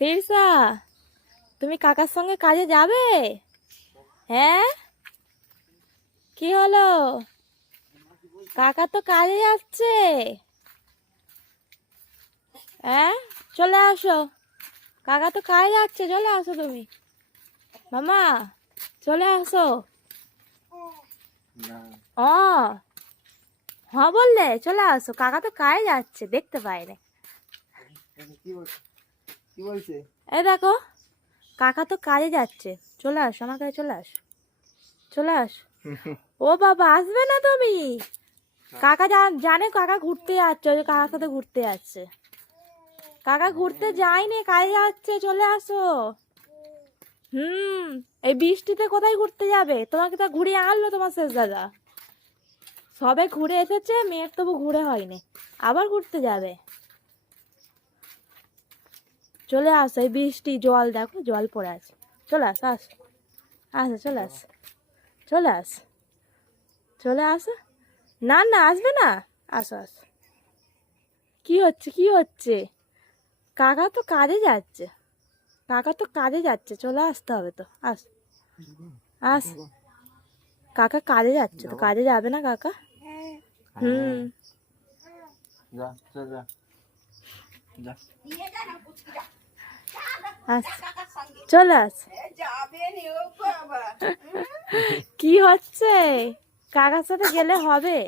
ফিরসা, তুমি কাকার সঙ্গে কাজে যাবে? হ্যাঁ, কি হলো? কাকা তো কাজে যাচ্ছে। হ্যাঁ, চলে আসো। কাকা তো কাজে যাচ্ছে, চলে আসো তুমি। মামা, চলে আসো। ও, হ্যাঁ বললে চলে আসো, কাকা তো কাজে যাচ্ছে, দেখতে পাই না। এই দেখো, কাকা তো কাজে যাচ্ছে, চলে আসো আমার কাছে, চলে আসো, চলে আসো। ও বাবা, আসবে না তুমি? কাকা জানে কাকা ঘুরতে যাচ্ছে, ওই যে কাকার সাথে ঘুরতে যাচ্ছে। কাকা ঘুরতে যায়নি, কাজে যাচ্ছে, চলে আসো। এই বৃষ্টিতে কোথায় ঘুরতে যাবে? তোমাকে তো ঘুরিয়ে আনলো তোমার শেষ দাদা। সবে ঘুরে এসেছে, মেয়ের তবু ঘুরে হয়নি, আবার ঘুরতে যাবে। চলে আসো, এই বৃষ্টি, জল দেখো, জল পড়ে আছে। চলে আসো, আসো, আসো, চলে আসো, চলে আসো, চলে আসো। না না, আসবে না, আসো আসো। কি হচ্ছে, কি হচ্ছে? কাকা তো কাজে যাচ্ছে, কাকা তো কাজে যাচ্ছে, চলে আসতে হবে তো। আস, আস, কাকা কাজে যাচ্ছে তো, কাজে যাবে না কাকা? হুম, আস, চলে আস। কি হচ্ছে? কাকার সাথে গেলে হবে?